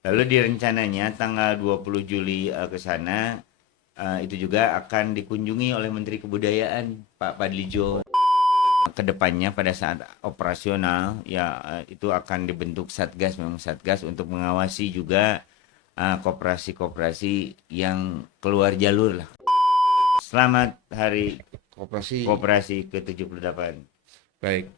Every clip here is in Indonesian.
Lalu rencananya tanggal 20 Juli ke sana itu juga akan dikunjungi oleh Menteri Kebudayaan Pak Padlijo. Kedepannya pada saat operasional ya itu akan dibentuk satgas, memang satgas untuk mengawasi juga koperasi-koperasi yang keluar jalur lah. Selamat Hari Koperasi. Koperasi ke-78. Baik.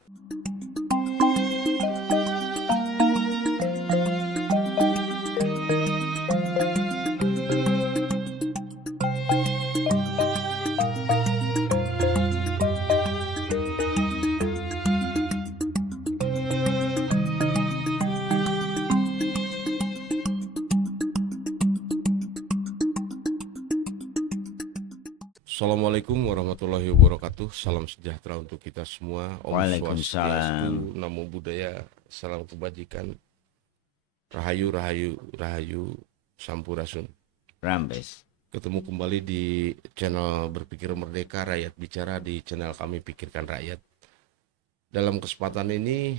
Assalamualaikum warahmatullahi wabarakatuh. Salam sejahtera untuk kita semua. Om Swastiastu, Waalaikumsalam. Namo Buddhaya, salam kebajikan. Rahayu, rahayu, rahayu, Sampurasun. Rambes. Ketemu kembali di channel Berpikir Merdeka, Rakyat Bicara, di channel kami Pikirkan Rakyat. Dalam kesempatan ini,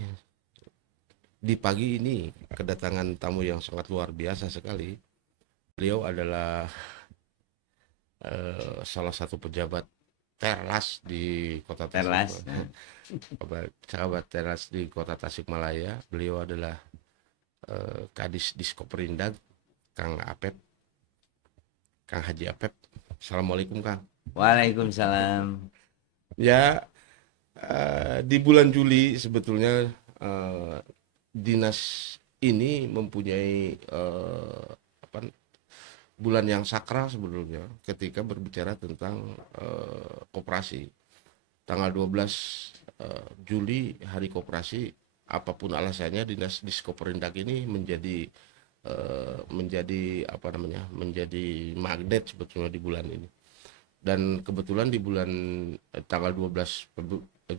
di pagi ini, kedatangan tamu yang sangat luar biasa sekali. Beliau adalah salah satu pejabat Terlas di kota Terlas. Tasikmalaya. Sahabat Teras di kota Tasikmalaya. Beliau adalah Kadis Diskoperindag, Kang Apep, Kang Haji Apep. Assalamualaikum Kang. Waalaikumsalam. Ya, di bulan Juli sebetulnya dinas ini mempunyai apa, bulan yang sakral sebetulnya ketika berbicara tentang koperasi. Tanggal 12 Juli Hari Koperasi, apapun alasannya Dinas Diskoperindak ini menjadi apa namanya? Menjadi magnet sebetulnya di bulan ini. Dan kebetulan di bulan tanggal 12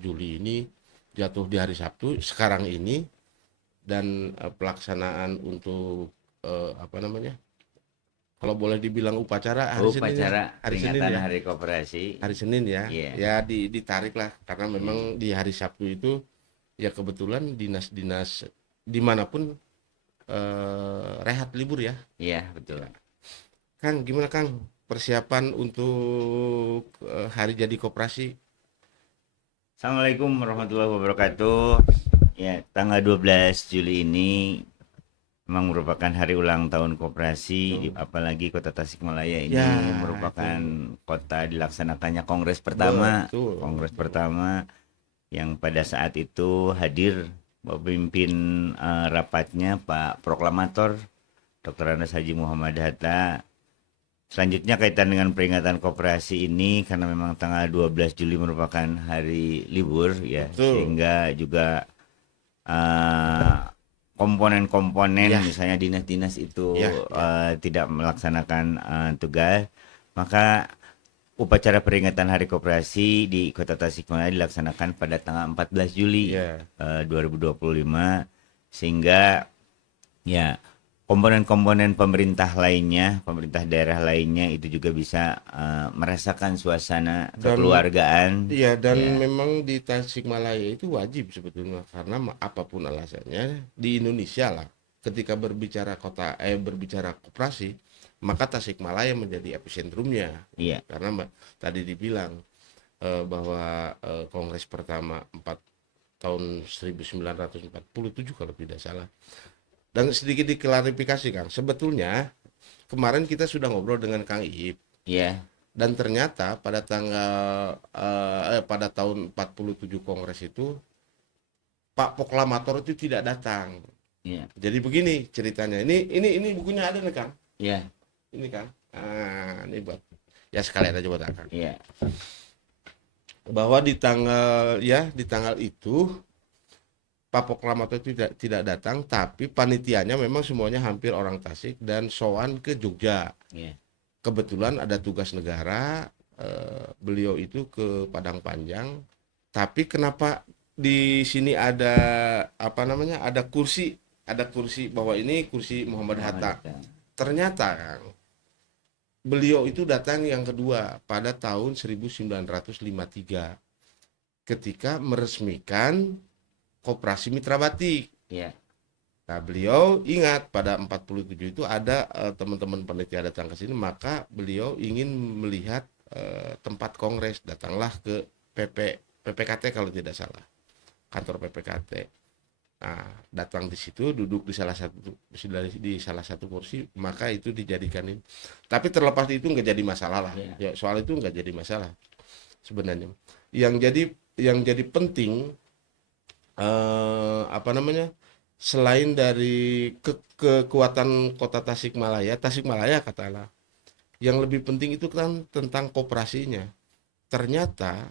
Juli ini jatuh di hari Sabtu sekarang ini, dan pelaksanaan untuk apa namanya? Kalau boleh dibilang upacara hari Senin ya. Upacara Hari Senin peringatan ya. Hari Koperasi. Hari Senin ya. Iya. Ya ditarik lah karena memang Hmm. di hari Sabtu itu ya kebetulan dinas-dinas dimanapun rehat libur ya. Iya, betul. Kang, gimana Kang persiapan untuk hari jadi koperasi? Assalamualaikum warahmatullahi wabarakatuh. Ya, tanggal 12 Juli ini memang merupakan hari ulang tahun koperasi, Betul. apalagi Kota Tasikmalaya ini Ya, merupakan itu kota dilaksanakannya Kongres pertama. betul. Kongres pertama yang pada saat itu hadir memimpin rapatnya Pak Proklamator Dr. Andes Haji Muhammad Hatta. Selanjutnya kaitan dengan peringatan koperasi ini karena memang tanggal 12 Juli merupakan hari libur ya, Betul. sehingga juga uh, komponen-komponen Ya, misalnya dinas-dinas itu ya. tidak melaksanakan tugas, maka upacara peringatan Hari Koperasi di Kota Tasikmalaya dilaksanakan pada tanggal 14 Juli Ya. 2025, sehingga ya komponen-komponen pemerintah lainnya, pemerintah daerah lainnya itu juga bisa merasakan suasana Dan kekeluargaan iya, dan ya. memang di Tasikmalaya itu wajib sebetulnya karena apapun alasannya di Indonesia lah, ketika berbicara koperasi, maka Tasikmalaya menjadi episentrumnya. Iya. Karena tadi dibilang bahwa Kongres pertama tahun 1947 kalau tidak salah. Dan sedikit diklarifikasi Kang, sebetulnya kemarin kita sudah ngobrol dengan Kang Iip, Iya. dan ternyata pada tahun 47 Kongres itu Pak Proklamator itu tidak datang. Iya. Jadi begini ceritanya. Ini bukunya ada nih Kang. Iya. Ini Kang. Ini buat ya sekalian aja buat Kang. Iya. Bahwa di tanggal itu Pak Proklamator itu tidak datang, tapi panitianya memang semuanya hampir orang Tasik dan sowan ke Jogja. Iya. Kebetulan ada tugas negara, beliau itu ke Padang Panjang. Tapi kenapa di sini ada apa namanya? Ada kursi bahwa ini kursi Muhammad Muhammad Hatta. Hatta. Ternyata Kang, beliau itu datang yang kedua pada tahun 1953 ketika meresmikan Koperasi Mitra Batik. Iya. Nah, beliau ingat pada 47 itu ada teman-teman panitia datang ke sini, maka beliau ingin melihat tempat kongres, datanglah ke PPKT kalau tidak salah, kantor PPKT. Nah, datang di situ, duduk di salah satu kursi, maka itu dijadikan ini. Tapi terlepas itu nggak jadi masalah lah. Iya. Ya, soal itu nggak jadi masalah sebenarnya. Yang jadi penting apa namanya? Selain dari kekuatan kota Tasikmalaya katakanlah, yang lebih penting itu kan tentang koperasinya. Ternyata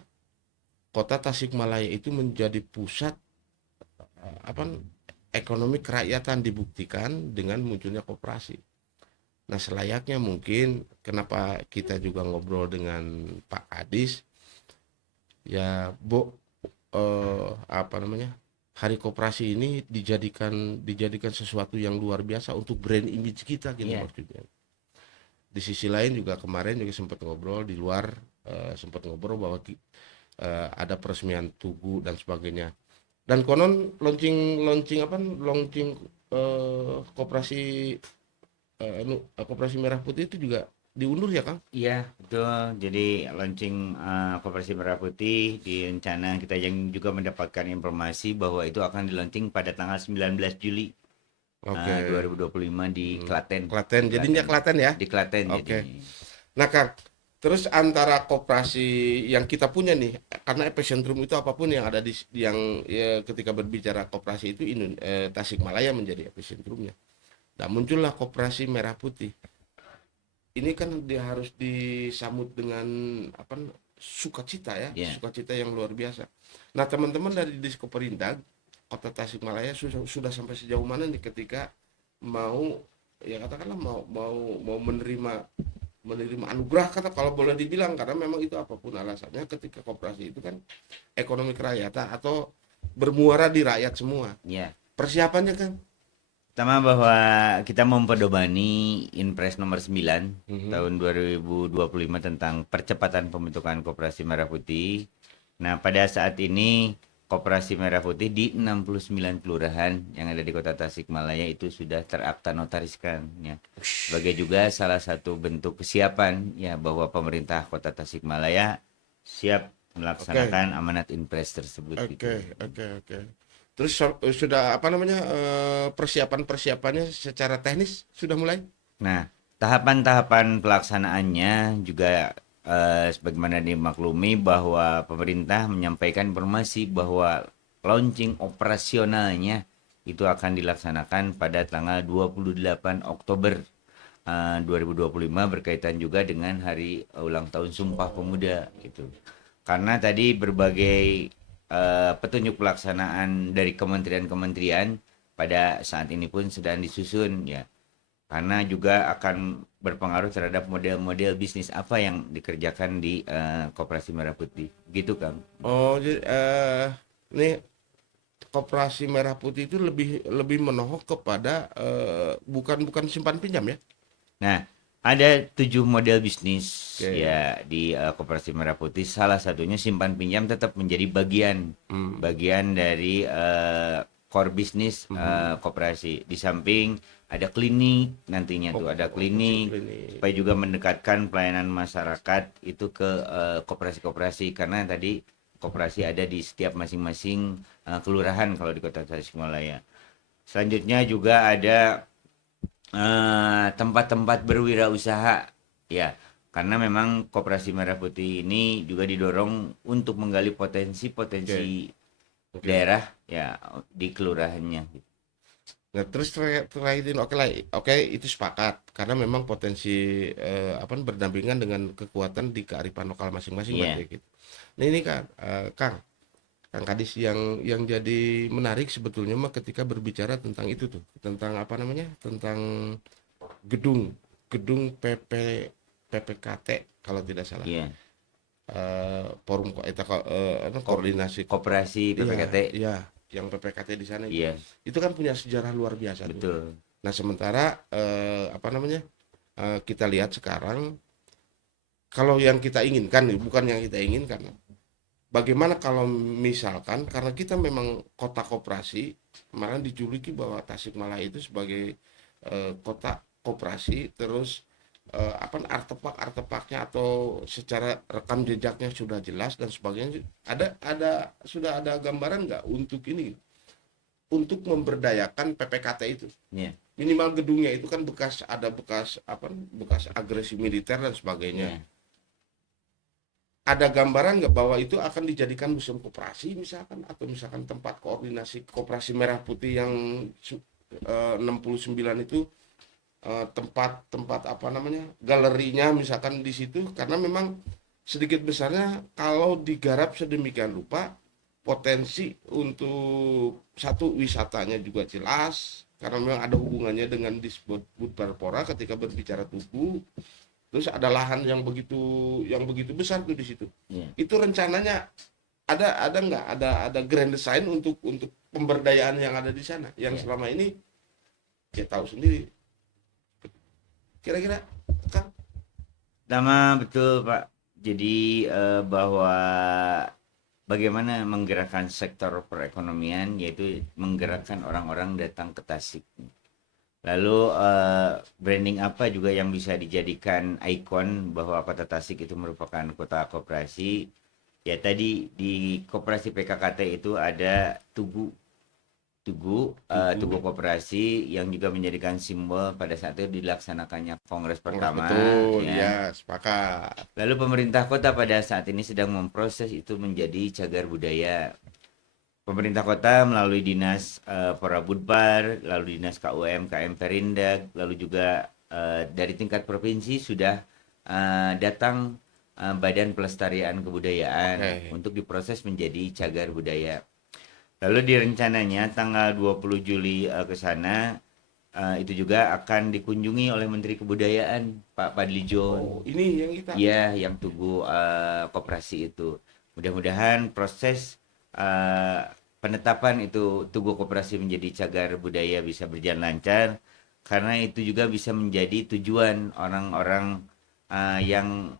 kota Tasikmalaya itu menjadi pusat apa ekonomi kerakyatan dibuktikan dengan munculnya koperasi. Nah, selayaknya mungkin kenapa kita juga ngobrol dengan Pak Kadis, ya apa namanya, Hari Koperasi ini dijadikan sesuatu yang luar biasa untuk brand image kita gitu Iya. maksudnya. Di sisi lain juga kemarin juga sempat ngobrol di luar, sempat ngobrol bahwa ada peresmian Tugu dan sebagainya. Dan konon launching launching apa launching koperasi koperasi Merah Putih itu juga diundur ya, Kang? Iya, betul. Jadi launching Koperasi Merah Putih di rencana kita yang juga mendapatkan informasi bahwa itu akan di-launching pada tanggal 19 Juli Oke. 2025 di Hmm. Klaten. Klaten, Di jadinya Klaten. Klaten ya. Di Klaten Oke. jadinya. Nah, Kang, terus antara koperasi yang kita punya nih, karena epicentrum itu apapun yang ada yang ya, ketika berbicara koperasi itu Tasikmalaya menjadi epicentrumnya. Nah, muncullah koperasi Merah Putih. Ini kan dia harus disambut dengan apa sukacita ya, Ya. sukacita yang luar biasa. Nah, teman-teman dari Diskoperindag Kota Tasikmalaya sudah sampai sejauh mana nih ketika mau ya katakanlah mau menerima anugerah kata kalau boleh dibilang, karena memang itu apapun alasannya ketika koperasi itu kan ekonomi kerakyatan atau bermuara di rakyat semua. Ya. Persiapannya kan. Pertama bahwa kita mempedomani Inpres nomor 9 Mhm. tahun 2025 tentang percepatan pembentukan Koperasi Merah Putih. Nah, pada saat ini Koperasi Merah Putih di 69 kelurahan yang ada di Kota Tasikmalaya itu sudah terakta notariskan ya. Sebagai juga salah satu bentuk kesiapan ya bahwa pemerintah Kota Tasikmalaya siap Oke, melaksanakan amanat Inpres tersebut oke, gitu. oke, oke. Terus sudah apa namanya persiapan-persiapannya secara teknis sudah mulai? Nah, tahapan-tahapan pelaksanaannya juga sebagaimana dimaklumi bahwa pemerintah menyampaikan informasi bahwa launching operasionalnya itu akan dilaksanakan pada tanggal 28 Oktober 2025 berkaitan juga dengan hari ulang tahun Sumpah Pemuda gitu. Karena tadi berbagai petunjuk pelaksanaan dari kementerian-kementerian pada saat ini pun sedang disusun ya, karena juga akan berpengaruh terhadap model-model bisnis apa yang dikerjakan di Koperasi Merah Putih gitu Kang. Oh, jadi ini Koperasi Merah Putih itu lebih lebih menohok kepada bukan bukan simpan pinjam ya? Nah, ada 7 model bisnis Oke. ya di Koperasi Merah Putih. Salah satunya simpan pinjam tetap menjadi bagian Hmm. bagian dari core bisnis Mhm. koperasi. Di samping ada klinik nantinya tuh ada Fungsi klinik klinik. supaya juga mendekatkan pelayanan masyarakat itu ke koperasi-koperasi, karena tadi koperasi ada di setiap masing-masing kelurahan kalau di Kota Tasikmalaya. Selanjutnya juga ada tempat-tempat berwirausaha ya, karena memang Koperasi Merah Putih ini juga didorong untuk menggali potensi-potensi Oke, oke. daerah ya di kelurahannya. Nah, terus terakhir oke lah, oke itu sepakat karena memang potensi apa berdampingan dengan kekuatan di kearifan lokal masing-masing berarti Iya. gitu. Nah ini kan Kang Kadis yang jadi menarik sebetulnya mah ketika berbicara tentang itu tuh, tentang apa namanya, tentang gedung gedung PPKT kalau tidak salah. Iya. Forum Ko- koordinasi Koperasi iya PPKT. iya yang PPKT di sana Iya, itu kan punya sejarah luar biasa tuh. betul. Nah, sementara apa namanya? Kita lihat sekarang kalau yang kita inginkan, bukan yang kita inginkan. bagaimana kalau misalkan karena kita memang kota koperasi, kemarin dijuluki bahwa Tasikmalaya itu sebagai kota koperasi, terus apa artefak-artefaknya atau secara rekam jejaknya sudah jelas dan sebagainya. Sudah ada gambaran nggak untuk ini, untuk memberdayakan PPKT itu? Ya, Minimal gedungnya itu kan bekas apa, bekas agresi militer dan sebagainya. ya. Ada gambaran nggak bahwa itu akan dijadikan museum koperasi misalkan, atau misalkan tempat koordinasi koperasi merah putih yang 69 itu, tempat apa namanya, galerinya misalkan di situ, karena memang sedikit besarnya kalau digarap sedemikian rupa potensi untuk satu wisatanya juga jelas karena memang ada hubungannya dengan disebut Budparpora ketika berbicara tugu. Terus ada lahan yang begitu besar tuh di situ. Ya. Itu rencananya ada nggak ada grand design untuk pemberdayaan yang ada di sana yang Ya. selama ini ya tahu sendiri kira-kira kan. Pertama betul Pak. Jadi bahwa bagaimana menggerakkan sektor perekonomian, yaitu menggerakkan orang-orang datang ke Tasik. Lalu branding apa juga yang bisa dijadikan ikon bahwa Kota Tasik itu merupakan kota koperasi. Ya tadi di koperasi PKKT itu ada Tugu Tugu Koperasi yang juga menjadikan simbol pada saat itu dilaksanakannya Kongres Kongres pertama betul ya. ya, sepakat. Lalu pemerintah kota pada saat ini sedang memproses itu menjadi cagar budaya. Pemerintah kota melalui dinas Porabudpar, lalu dinas KUM, KM Perindak, lalu juga dari tingkat provinsi sudah datang Badan Pelestarian Kebudayaan Oke. untuk diproses menjadi cagar budaya. Lalu direncananya tanggal 20 Juli ke sana itu juga akan dikunjungi oleh Menteri Kebudayaan Pak Oh, Padlijon. ini yang kita. Iya, yang Tugu Koperasi itu. Mudah-mudahan proses penetapan itu Tugu Koperasi menjadi cagar budaya bisa berjalan lancar, karena itu juga bisa menjadi tujuan orang-orang yang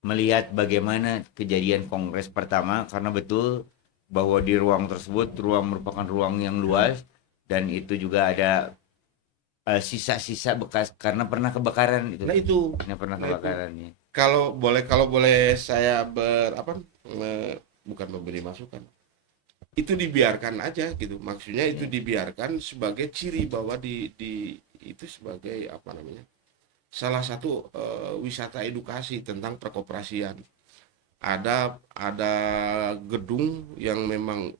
melihat bagaimana kejadian Kongres pertama, karena betul bahwa di ruang tersebut ruang merupakan ruang yang luas dan itu juga ada sisa-sisa bekas karena pernah kebakaran itu Nah tuh. itu, Karena pernah nah itu. kebakaran ya. Kalau boleh saya bukan memberi masukan. Itu dibiarkan aja gitu. Maksudnya itu Ya. dibiarkan sebagai ciri bahwa di itu sebagai apa namanya? Salah satu wisata edukasi tentang perkoperasian. Ada gedung yang memang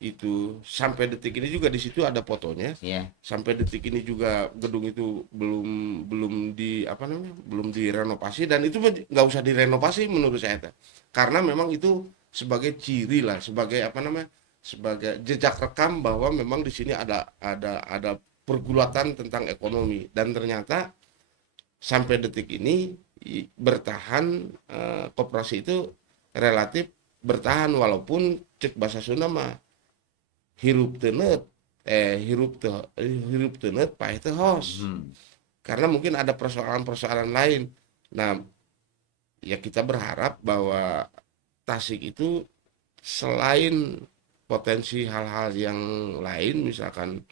itu sampai detik ini juga di situ ada fotonya. Ya. Sampai detik ini juga gedung itu belum belum di apa namanya, belum direnovasi, dan itu nggak usah direnovasi menurut saya, karena memang itu sebagai ciri lah, sebagai apa namanya, sebagai jejak rekam bahwa memang di sini ada pergulatan tentang ekonomi, dan ternyata sampai detik ini bertahan, koperasi itu relatif bertahan walaupun cek bahasa Sunda mah hirup tenet hirup tenet paeh teh hos, Mhm. karena mungkin ada persoalan-persoalan lain. Nah, ya kita berharap bahwa Tasik itu selain potensi hal-hal yang lain misalkan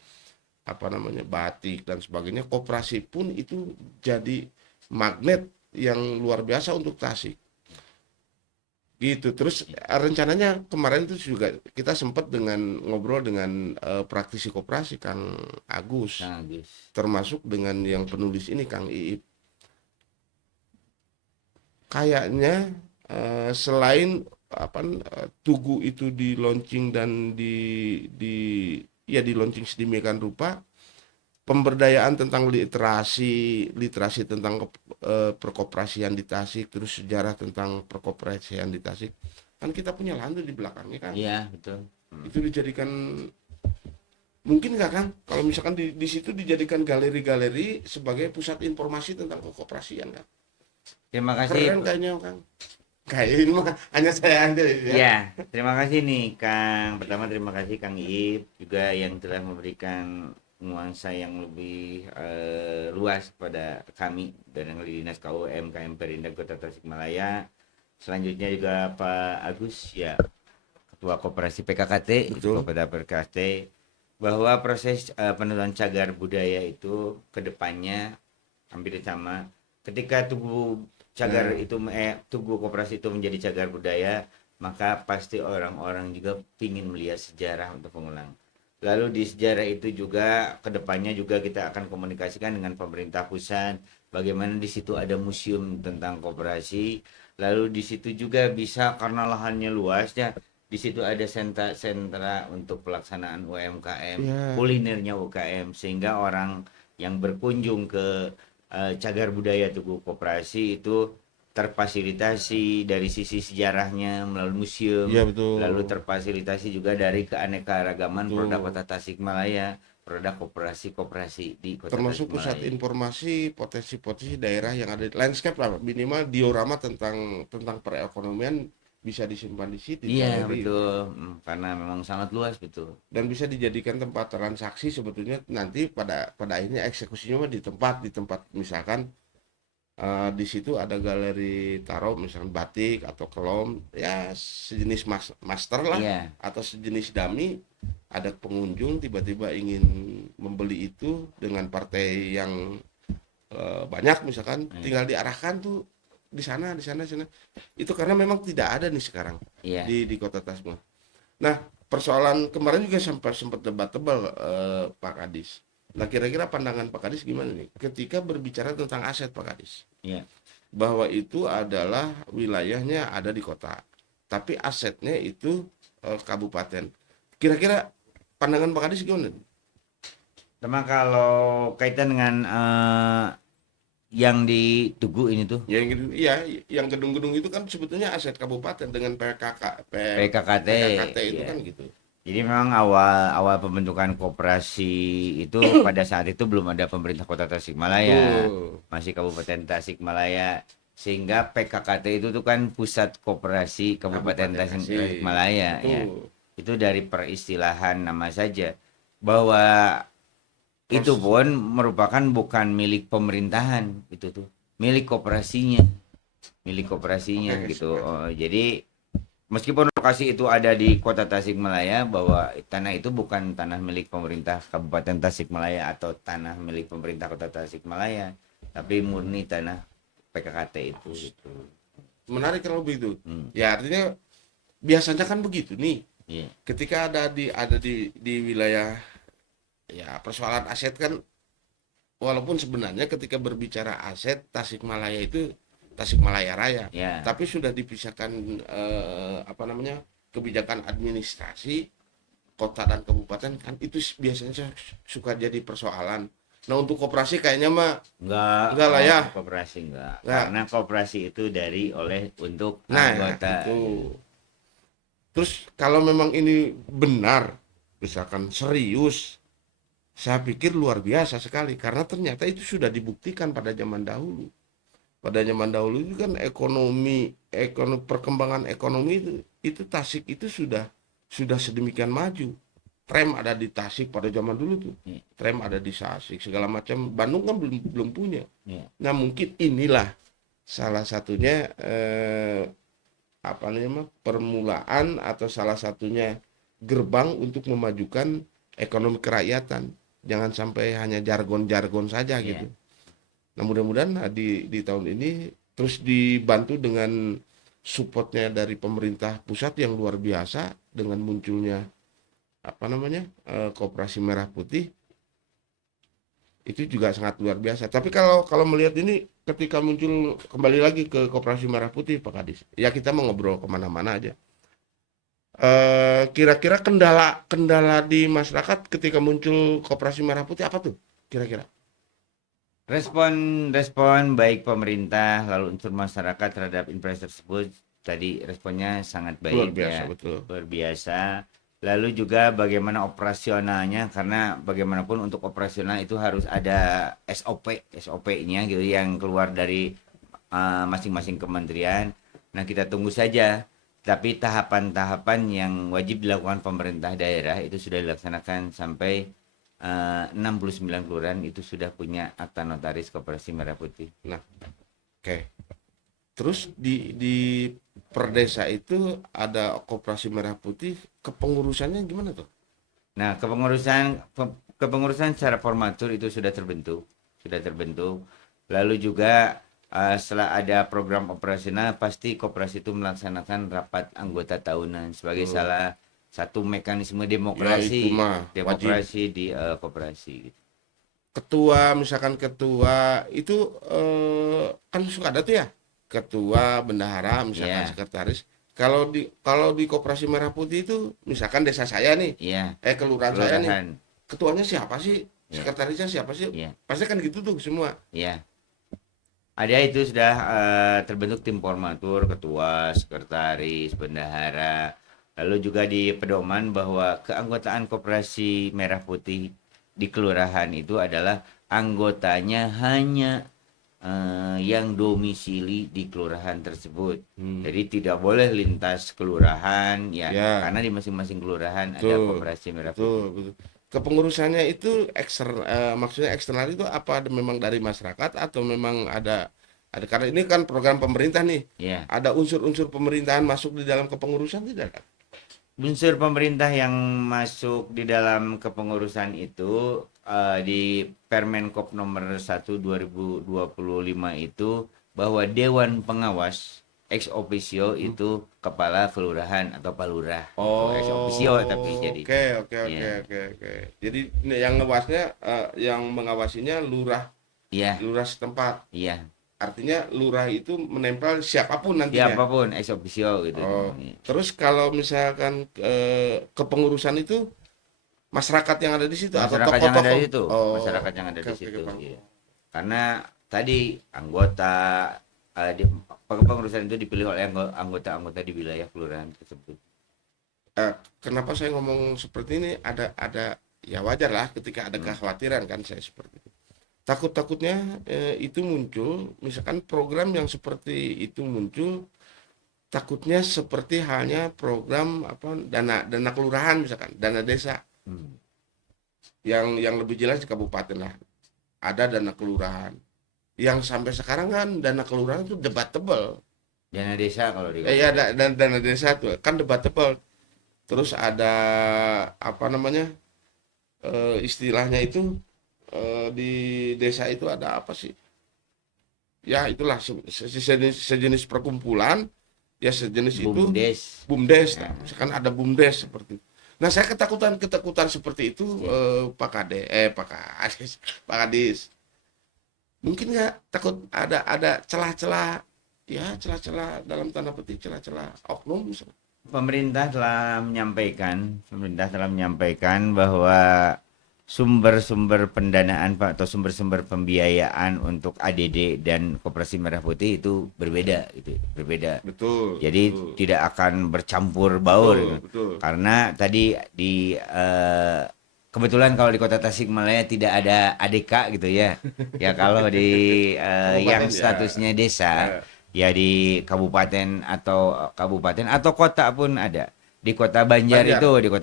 apa namanya batik dan sebagainya, koperasi pun itu jadi magnet yang luar biasa untuk Tasik gitu. Terus rencananya kemarin itu juga kita sempat dengan ngobrol dengan praktisi koperasi Kang Agus, Kang Agus. termasuk dengan yang penulis ini Kang Iip. Kayaknya selain apa, Tugu itu di launching dan di ya di launching sedemikian rupa, pemberdayaan tentang literasi tentang perkoperasian di Tasik, terus sejarah tentang perkoperasian di Tasik, kan kita punya lahan tuh di belakangnya kan, Iya, betul. itu dijadikan, mungkin nggak kan kalau misalkan di situ dijadikan galeri-galeri sebagai pusat informasi tentang perkoperasian kan, Terima kasih. keren kayaknya kan. Kayak ini mah hanya saya aja ya. Ya, terima kasih nih Kang. Pertama terima kasih Kang Iip juga yang telah memberikan nuansa yang lebih luas kepada kami dan yang di Dinas KUM KM Perindak Kota Tasikmalaya. selanjutnya juga Pak Agus ya, Ketua Koperasi PKKT, Betul. Ketua PKKT, bahwa proses penurunan cagar budaya itu kedepannya hampir sama. Ketika tugu cagar Nah, itu tugu koperasi itu menjadi cagar budaya, maka pasti orang-orang juga ingin melihat sejarah untuk mengulang. Lalu di sejarah itu juga kedepannya juga kita akan komunikasikan dengan pemerintah pusat, bagaimana di situ ada museum tentang koperasi. Lalu di situ juga bisa karena lahannya luas ya, di situ ada sentra-sentra untuk pelaksanaan UMKM, ya, kulinernya UKM, sehingga orang yang berkunjung ke cagar budaya Tugu Koperasi itu terfasilitasi dari sisi sejarahnya melalui museum, iya lalu betul, terfasilitasi juga dari keanekaragaman produk betul. Kota Tasikmalaya, produk koperasi-koperasi di Kota Termasuk pusat Tasikmalaya. informasi potensi-potensi daerah yang ada di landscape lah, minimal diorama tentang tentang perekonomian bisa disimpan di situ, Iya galeri, betul. Karena memang sangat luas betul. dan bisa dijadikan tempat transaksi sebetulnya nanti pada pada akhirnya eksekusinya mah di tempat misalkan di situ ada galeri taruh misalkan batik atau kelom ya sejenis master lah Iya, atau sejenis dummy, ada pengunjung tiba-tiba ingin membeli itu dengan partai yang banyak misalkan iya, tinggal diarahkan tuh di sana itu karena memang tidak ada nih sekarang iya. di kota Tasma. Nah, persoalan kemarin juga sampai sempat debat tebal Pak Kadis. Nah, kira-kira pandangan Pak Kadis gimana nih ketika berbicara tentang aset Pak Kadis? Iya. Bahwa itu adalah wilayahnya ada di kota, tapi asetnya itu kabupaten. Kira-kira pandangan Pak Kadis gimana? Sama kalau kaitan dengan yang di Tugu ini tuh, Yang gitu, iya, yang gedung-gedung itu kan sebetulnya aset kabupaten dengan PKKT, PKKT itu ya. kan gitu. Jadi memang awal awal pembentukan koperasi itu pada saat itu belum ada pemerintah Kota Tasikmalaya, Betul. masih Kabupaten Tasikmalaya, sehingga PKKT itu tuh kan pusat koperasi Kabupaten Kabupaten Tasik. Tasikmalaya ya. Betul. Itu dari peristilahan nama saja bahwa itu Proses pun merupakan bukan milik pemerintahan itu tuh, milik koperasinya, milik koperasinya oke gitu. sepakat. Jadi meskipun lokasi itu ada di Kota Tasikmalaya, bahwa tanah itu bukan tanah milik pemerintah Kabupaten Tasikmalaya atau tanah milik pemerintah Kota Tasikmalaya, tapi murni tanah PKKT itu gitu. Menarik kalau begitu. Hmm, Ya artinya biasanya kan begitu nih. iya, Ketika ada di wilayah ya persoalan aset kan, walaupun sebenarnya ketika berbicara aset Tasikmalaya itu Tasikmalaya Raya, ya, tapi sudah dipisahkan apa namanya kebijakan administrasi kota dan kabupaten kan itu biasanya suka jadi persoalan. Nah untuk koperasi kayaknya mah enggak lah enggak ya, koperasi enggak, enggak. karena koperasi itu dari oleh untuk Nah anggota. itu. Terus kalau memang ini benar, misalkan serius, saya pikir luar biasa sekali karena ternyata itu sudah dibuktikan pada zaman dahulu. Pada zaman dahulu itu kan perkembangan ekonomi itu Tasik itu sudah sedemikian maju. Tram ada di Tasik pada zaman dulu tuh. Iya, Tram ada di Tasik segala macam. Bandung kan belum belum punya. iya, Nah, mungkin inilah salah satunya apa namanya permulaan atau salah satunya gerbang untuk memajukan ekonomi kerakyatan. Jangan sampai hanya jargon-jargon saja iya. gitu. Nah, mudah-mudahan di tahun ini terus dibantu dengan supportnya dari pemerintah pusat yang luar biasa dengan munculnya apa namanya Koperasi Merah Putih itu juga sangat luar biasa. Tapi kalau kalau melihat ini ketika muncul kembali lagi ke Koperasi Merah Putih Pak Kadis, ya kita mau ngobrol kemana-mana aja. Kira-kira kendala di masyarakat ketika muncul Koperasi Merah Putih apa tuh? Kira-kira Respon respon baik pemerintah lalu unsur masyarakat terhadap impres tersebut tadi responnya sangat luar baik biasa ya, betul. luar biasa. Lalu juga bagaimana operasionalnya, karena bagaimanapun untuk operasional itu harus ada SOP-nya gitu yang keluar dari masing-masing kementerian. Nah, kita tunggu saja. Tapi tahapan-tahapan yang wajib dilakukan pemerintah daerah itu sudah dilaksanakan sampai 69 kelurahan itu sudah punya akta notaris Koperasi Merah Putih. Nah, oke. Terus di per desa itu ada koperasi merah putih, kepengurusannya gimana tuh? Nah, kepengurusan secara formatur itu sudah terbentuk. Lalu juga setelah ada program operasional, pasti koperasi itu melaksanakan rapat anggota tahunan sebagai Hmm. salah satu mekanisme Ya itu mah wajib. demokrasi di koperasi. Gitu. Ketua, misalkan ketua itu kan suka ada tuh ya, ketua, bendahara, misalkan Iya, sekretaris. Kalau di Koperasi Merah Putih itu, misalkan desa saya nih, iya, kelurahan saya nih, kelurahan. ketuanya siapa sih, Iya, sekretarisnya siapa sih? iya, Pasti kan gitu tuh semua. iya. Ada itu sudah terbentuk tim formatur, ketua, sekretaris, bendahara. Lalu juga di pedoman bahwa keanggotaan koperasi merah putih di kelurahan itu adalah anggotanya hanya yang domisili di kelurahan tersebut. Hmm. Jadi tidak boleh lintas kelurahan ya, Ya, karena di masing-masing kelurahan ada betul, koperasi merah betul, putih. betul. Kepengurusannya itu maksudnya eksternal itu apa memang dari masyarakat atau memang ada karena ini kan program pemerintah nih. Ya. Ada unsur-unsur pemerintahan masuk di dalam kepengurusan tidak? Unsur pemerintah yang masuk di dalam kepengurusan itu di Permenkop nomor 1 2025 itu bahwa Dewan Pengawas ex officio Hmm. itu kepala kelurahan atau palurah gitu. Ex officio tapi Oh, jadi. oke, oke, oke, Ya, oke, oke. Jadi ini yang mengawasinya lurah, iya, lurah setempat. iya. Artinya lurah itu menempel siapapun nantinya. Siapapun ex officio gitu Oh, namanya. terus kalau misalkan kepengurusan itu masyarakat yang ada di situ atau Masyarakat yang ada tokoh-tokoh? di situ, Oh, masyarakat yang ada oke, di oke, situ. Bang. Iya. Karena tadi anggota di kepengurusan itu dipilih oleh anggota-anggota di wilayah kelurahan tersebut. Kenapa saya ngomong seperti ini? Ada ya wajar lah ketika ada Hmm. kekhawatiran kan saya seperti itu. Takut-takutnya itu muncul, misalkan program yang seperti itu muncul, takutnya seperti halnya program apa dana dana kelurahan misalkan, dana desa Hmm. yang lebih jelas di kabupaten lah. Ada dana kelurahan. Yang sampai sekarang kan dana kelurahan itu debatable. Dana desa kalau di Ya kabupaten. dana desa tuh kan debatable. Terus ada apa namanya? Istilahnya itu di desa itu ada apa sih? Ya itulah sejenis perkumpulan ya sejenis itu BUMDes. BUMDes, nah, Nah, misalkan ada BUMDes seperti itu. Nah, saya ketakutan seperti itu ya. Pak Kade, Pak Kadis, Pak Kadis. Mungkin nggak takut ada celah-celah ya celah-celah dalam tanda petik celah-celah oknum misalnya. Pemerintah telah menyampaikan bahwa sumber-sumber pendanaan Pak atau sumber-sumber pembiayaan untuk ADD dan Koperasi Merah Putih itu berbeda gitu, berbeda. Betul, Jadi betul, tidak akan bercampur baur betul, gitu. betul. Karena tadi di kebetulan kalau di Kota Tasikmalaya tidak ada ADK gitu ya. Ya kalau di yang Kabupaten ya, statusnya desa ya, ya di kabupaten atau kota pun ada. Banjar, Di Kota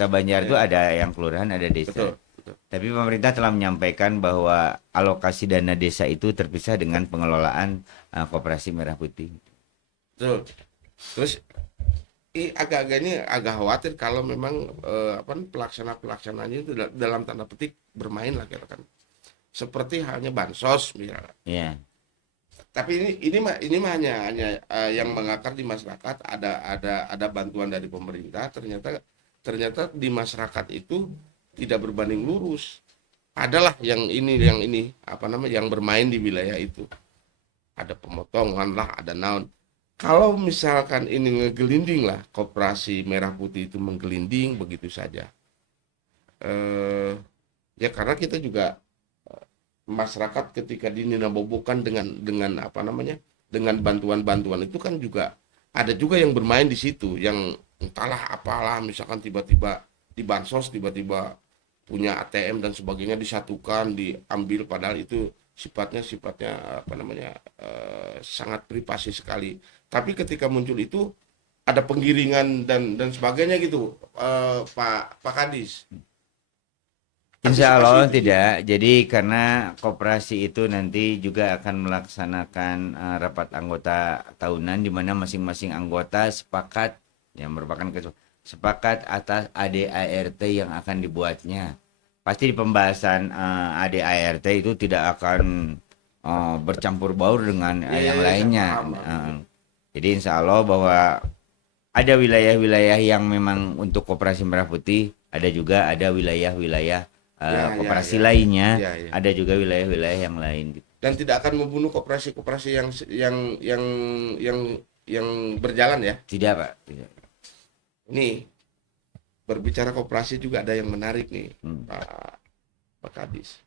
Banjar itu ya, ada yang kelurahan, ada desa. betul, betul, Tapi pemerintah telah menyampaikan bahwa alokasi dana desa itu terpisah dengan pengelolaan Koperasi Merah Putih. betul. Terus agak-agak ini agak khawatir kalau memang apa pelaksana-pelaksananya itu dalam tanda petik bermain lah katakan. Seperti halnya bansos misalnya. Ya, Tapi ini mah hanya yang mengakar di masyarakat ada bantuan dari pemerintah ternyata ternyata di masyarakat itu tidak berbanding lurus. Adalah yang ini apa namanya yang bermain di wilayah itu. Ada pemotongan lah, ada naon. Kalau misalkan ini ngegelinding lah, koperasi merah putih itu menggelinding begitu saja. Eh, ya karena kita juga masyarakat ketika dininabobokan dengan apa namanya dengan bantuan-bantuan itu kan juga ada juga yang bermain di situ yang entahlah apalah misalkan tiba-tiba di bansos tiba-tiba punya ATM dan sebagainya disatukan diambil padahal itu sifatnya apa namanya sangat privasi sekali tapi ketika muncul itu ada penggiringan dan sebagainya gitu Pak Kadis. Insya Antisipasi Allah itu tidak. Jadi karena koperasi itu nanti juga akan melaksanakan rapat anggota tahunan di mana masing-masing anggota sepakat yang merupakan sepakat atas ADART yang akan dibuatnya. Pasti di pembahasan ADART itu tidak akan bercampur baur dengan ya, ya, yang ya, saya lainnya. paham, Bang. Jadi insya Allah bahwa ada wilayah-wilayah yang memang untuk koperasi Merah Putih, ada wilayah-wilayah Ya, ya, koperasi ya, lainnya, ya, ya. ada juga wilayah-wilayah yang lain gitu. Dan tidak akan membunuh koperasi-koperasi yang yang yang berjalan ya. Tidak, Pak. Tidak. Ini berbicara koperasi juga ada yang menarik nih, Hmm. Pak Kadis.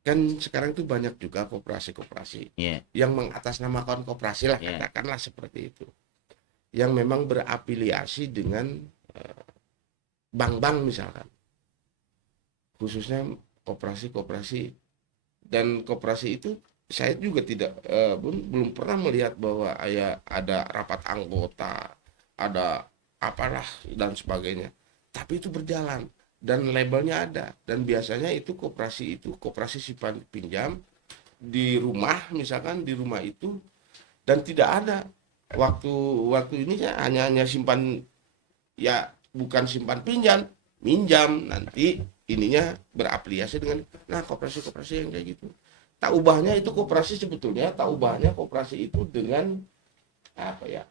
Kan sekarang tuh banyak juga koperasi-koperasi Yeah. yang mengatasnamakan koperasi lah, Yeah. katakanlah seperti itu. Yang memang berafiliasi dengan bank-bank misalkan. Khususnya koperasi-koperasi, dan koperasi itu saya juga belum pernah melihat bahwa ada rapat anggota, ada apalah dan sebagainya. Tapi itu berjalan dan labelnya ada, dan biasanya itu koperasi simpan pinjam di rumah, misalkan di rumah itu, dan tidak ada waktu waktu ini ya hanya simpan, ya bukan simpan pinjam, minjam, nanti ininya berafiliasi dengan koperasi-koperasi yang kayak gitu. Tak ubahnya itu koperasi, sebetulnya tak ubahnya koperasi itu dengan apa ya?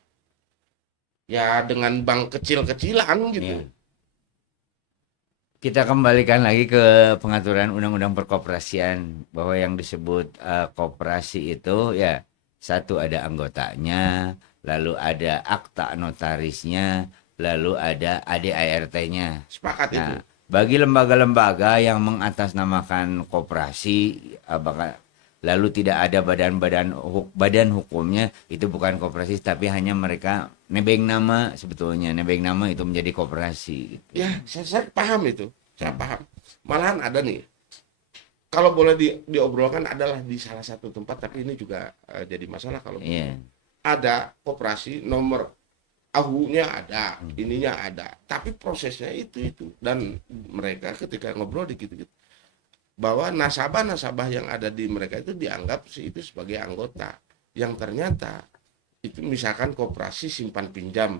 Ya dengan bank kecil-kecilan gitu. Yeah. Kita kembalikan lagi ke pengaturan Undang-Undang Perkoperasian bahwa yang disebut koperasi itu ya satu ada anggotanya, lalu ada akta notarisnya, lalu ada ADART-nya. Sepakat itu. Nah, bagi lembaga-lembaga yang mengatasnamakan koperasi, lalu tidak ada badan hukumnya, itu bukan koperasi, tapi hanya mereka nebeng nama, sebetulnya nebeng nama itu menjadi koperasi. Gitu. Ya, saya paham itu, saya paham. Malahan ada nih, kalau boleh diobrolkan adalah di salah satu tempat, tapi ini juga jadi masalah kalau Yeah. ada koperasi nomor ahunya ada, ininya ada, tapi prosesnya itu, dan mereka ketika ngobrol dikit-dikit bahwa nasabah-nasabah yang ada di mereka itu dianggap itu sebagai anggota, yang ternyata itu misalkan koperasi simpan pinjam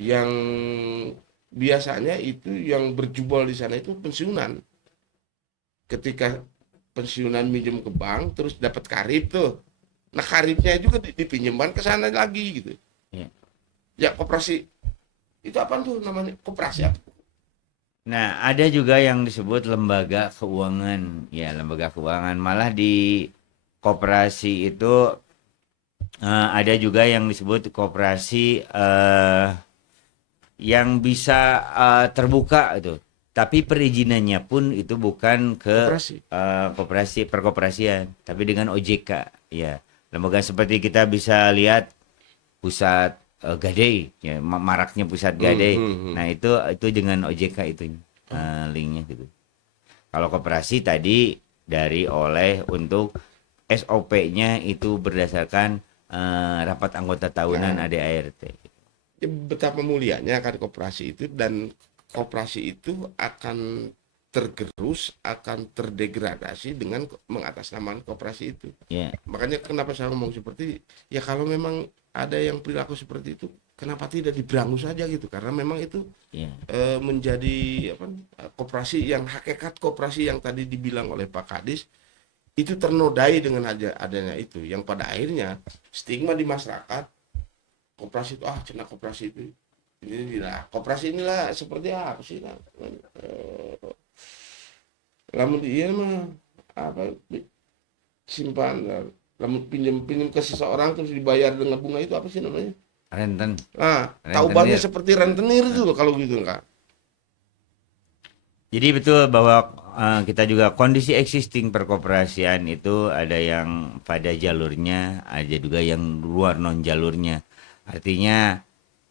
yang biasanya itu yang berjubel di sana itu pensiunan. Ketika pensiunan minjem ke bank terus dapat karib tuh, nah karibnya juga dipinjamkan ke sana lagi gitu. Yeah. Ya koperasi itu apa tuh namanya, koperasi apa? Nah, ada juga yang disebut lembaga keuangan. Ya, lembaga keuangan. Malah di koperasi itu ada juga yang disebut koperasi yang bisa terbuka itu. Tapi perizinannya pun itu bukan ke Koperasi. koperasi perkoperasian, tapi dengan OJK. Ya, lembaga seperti kita bisa lihat pusat Gadai, ya maraknya pusat Gadai. Nah itu dengan OJK itu linknya gitu. Kalau koperasi tadi dari oleh untuk SOP-nya itu berdasarkan rapat anggota tahunan ADART. Ya, betapa mulianya kan koperasi itu, dan koperasi itu akan tergerus, akan terdegradasi dengan mengatasnamakan koperasi itu. Ya. Makanya kenapa saya ngomong seperti, ya kalau memang ada yang perilaku seperti itu, kenapa tidak diberangus saja gitu? Karena memang itu menjadi koperasi yang hakikat koperasi yang tadi dibilang oleh Pak Kadis itu ternodai dengan adanya itu, yang pada akhirnya stigma di masyarakat koperasi itu cina koperasi itu inilah koperasi, inilah seperti apa sih lah, lamun iya mah apa simpan, lamun pinjam ke seseorang terus dibayar dengan bunga itu apa sih namanya? Renten. Tahu banget seperti rentenir itu loh kalau gitu kan. Jadi betul bahwa kita juga kondisi existing perkoperasian itu ada yang pada jalurnya, ada juga yang luar non jalurnya. Artinya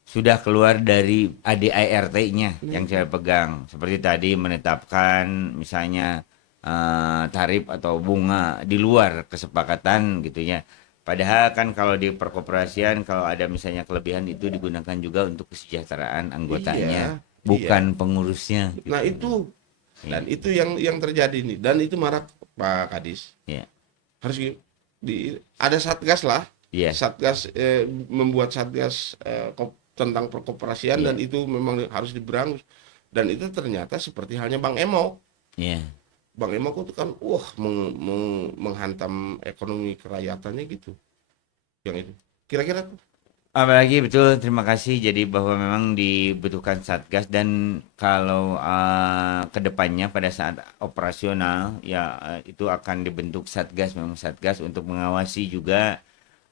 sudah keluar dari ADART-nya yang saya pegang. Seperti tadi menetapkan misalnya tarif atau bunga di luar kesepakatan gitu ya. Padahal kan kalau di perkoperasian kalau ada misalnya kelebihan itu digunakan juga untuk kesejahteraan anggotanya, bukan pengurusnya. Nah itu Dan itu yang terjadi nih, dan itu marak Pak Kadis. Iya. Harus ada satgas lah, Iya. satgas membuat satgas tentang perkoperasian, dan Iya. itu memang harus diberangus. Dan itu ternyata seperti halnya Bang Emo. Iya. Bang Emo itu kan menghantam ekonomi kerayaatannya gitu. Yang itu. Kira-kira tuh. Apalagi betul, terima kasih. Jadi bahwa memang dibutuhkan satgas dan kalau kedepannya pada saat operasional ya itu akan dibentuk satgas, memang satgas untuk mengawasi juga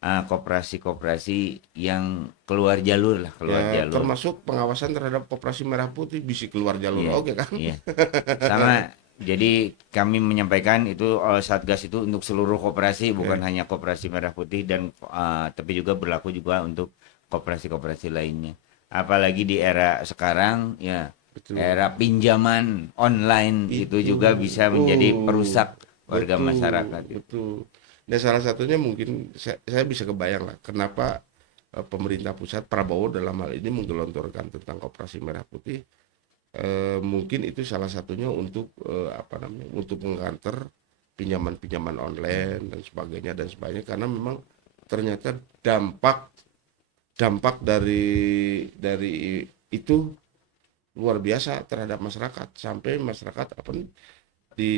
koperasi-koperasi yang keluar jalur lah, keluar Ya, jalur. termasuk pengawasan terhadap Koperasi Merah Putih bisa keluar jalur. Iya, Oke kan? iya. Sama. Jadi kami menyampaikan itu satgas itu untuk seluruh koperasi, bukan Oke, hanya koperasi Merah Putih dan tapi juga berlaku juga untuk koperasi-koperasi lainnya. Apalagi di era sekarang ya, betul. era pinjaman online itu Itu, juga bisa menjadi perusak warga betul, masyarakat. Gitu. betul. Dan salah satunya mungkin saya bisa kebayang lah kenapa pemerintah pusat Prabowo dalam hal ini menggelontorkan tentang Koperasi Merah Putih. Mungkin itu salah satunya untuk apa namanya, untuk mengkanter pinjaman-pinjaman online dan sebagainya, karena memang ternyata dampak dampak dari itu luar biasa terhadap masyarakat, sampai masyarakat apa nih,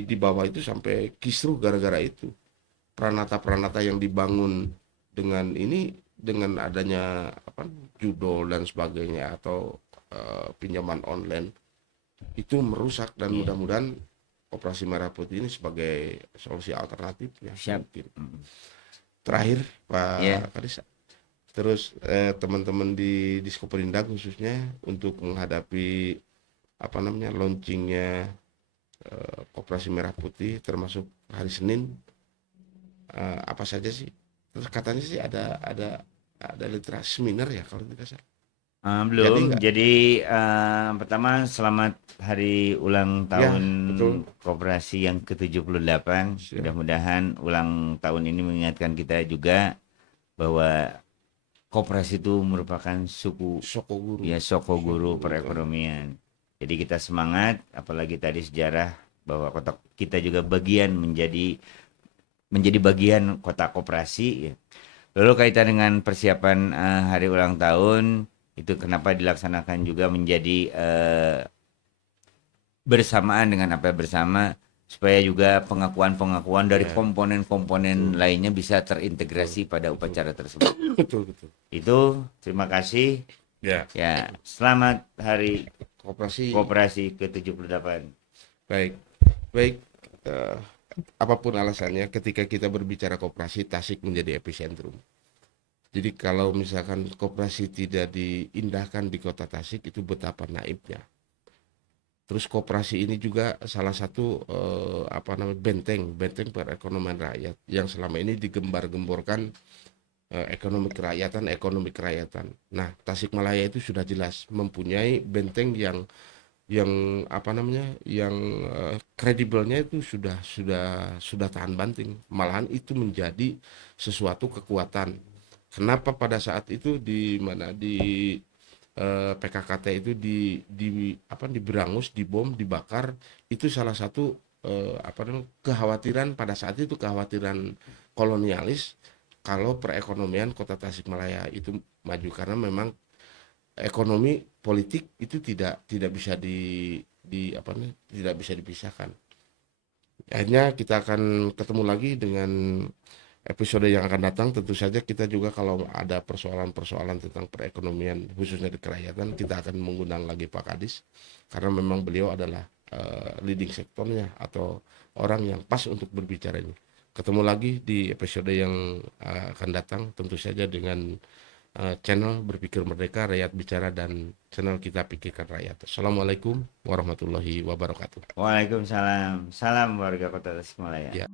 di bawah itu sampai kisruh gara-gara itu. Peranata-peranata yang dibangun dengan ini, dengan adanya apa, judol dan sebagainya, atau pinjaman online, itu merusak. Dan Iya, mudah-mudahan Operasi Merah Putih ini sebagai solusi alternatifnya siap. mungkin. Mm. Terakhir Ya, Pak Kadis, terus teman-teman di Diskoperindak khususnya untuk menghadapi apa namanya, launchingnya Koperasi Merah Putih, termasuk hari Senin, apa saja sih? Terus katanya sih ada literasi seminar ya kalau tidak salah. Jadi belum. nggak? Jadi pertama selamat hari ulang Ya, tahun betul. Koperasi yang ke-78. Siap. Mudah-mudahan ulang tahun ini mengingatkan kita juga bahwa koperasi itu merupakan suku Soko guru. ya soko Soko guru guru kan. perekonomian. Jadi kita semangat, apalagi tadi sejarah bahwa kota kita juga bagian menjadi bagian kota koperasi. Ya. Lalu kaitan dengan persiapan hari ulang tahun itu kenapa dilaksanakan juga menjadi bersamaan dengan apa bersama supaya juga pengakuan-pengakuan dari Ya, komponen-komponen betul. lainnya bisa Betul. terintegrasi pada Betul. upacara tersebut. Betul, betul. Itu terima kasih. Ya, Ya, selamat hari koperasi. Koperasi ke-78. Baik. Baik. eh, Apapun alasannya, ketika kita berbicara koperasi, Tasik menjadi epicentrum. Jadi kalau misalkan koperasi tidak diindahkan di kota Tasik, itu betapa naibnya. Terus koperasi ini juga salah satu apa namanya, benteng perekonomian rakyat yang selama ini digembar-gemborkan, ekonomi kerakyatan. Nah, Tasikmalaya itu sudah jelas mempunyai benteng yang apa namanya, yang kredibelnya itu sudah tahan banting. Malahan itu menjadi sesuatu kekuatan. Kenapa pada saat itu di mana di PKKT itu di apa, diberangus, dibom, dibakar, itu salah satu apa namanya, kekhawatiran pada saat itu, kekhawatiran kolonialis kalau perekonomian kota Tasikmalaya itu maju, karena memang ekonomi politik itu tidak bisa di apa nih, tidak bisa dipisahkan. Akhirnya kita akan ketemu lagi dengan episode yang akan datang. Tentu saja kita juga kalau ada persoalan-persoalan tentang perekonomian khususnya di kerakyatan, kita akan mengundang lagi Pak Kadis, karena memang beliau adalah leading sektornya atau orang yang pas untuk berbicara ini. Ketemu lagi di episode yang akan datang, tentu saja dengan channel Berpikir Merdeka, Rakyat Bicara, dan channel Kita Pikirkan Rakyat. Assalamualaikum warahmatullahi wabarakatuh. Waalaikumsalam. Salam warga Kota Tasikmalaya. Ya.